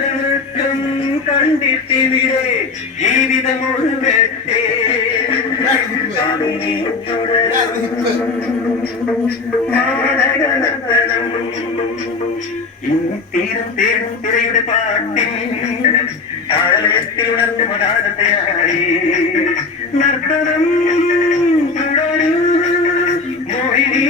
നൃത്തം കണ്ടിട്ടിവിടെ ജീവിതം ഒഴുകട്ടെ നാടകനർത്തനം തീരും തേടും തിരയുടെ പാട്ടിൽ താളത്തിൽ ഉണർന്നു മതാതയായി നർത്തനം തുടരും മോഹിനി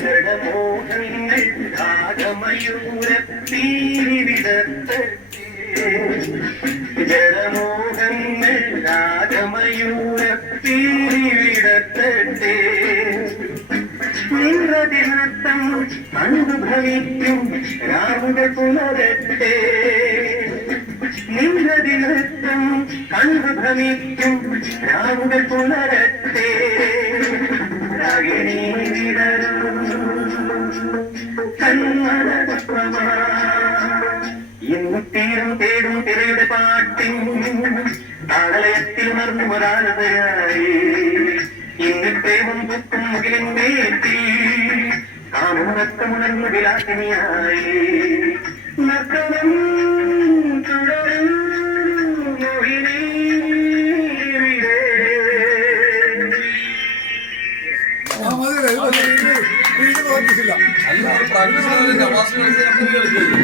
ജഡമോഹങ്ങൾ രാഗമയൂരപ്പീരിവിടത്തെ ജഡമോഹങ്ങൾ രാഗമയൂരപ്പീരിവിടത്തെ നിന്നതി നൃത്തം അനുഭവിക്കും രാവുകൾ പുലരട്ടെ നിന്നതി നൃത്തം അനുഭവിക്കും രാവുകൾ പുലരട്ടെ രാഗിണി വിടരും കന്മലപ്രമാ ഇന്ന് തീരും തേടും തിരയുടെ പാട്ടിൻ താളയത്തിൽ ഉണർന്നു വരാനതയായി ഇന്ന് പ്രേമം പൊട്ടും മുകിലിന്മേറ്റി കാമം നൃത്തമുണർന്നു വിലാസിനിയായി നർത്തനം തുടരും മോഹിനി പ്രാക്ടീസ്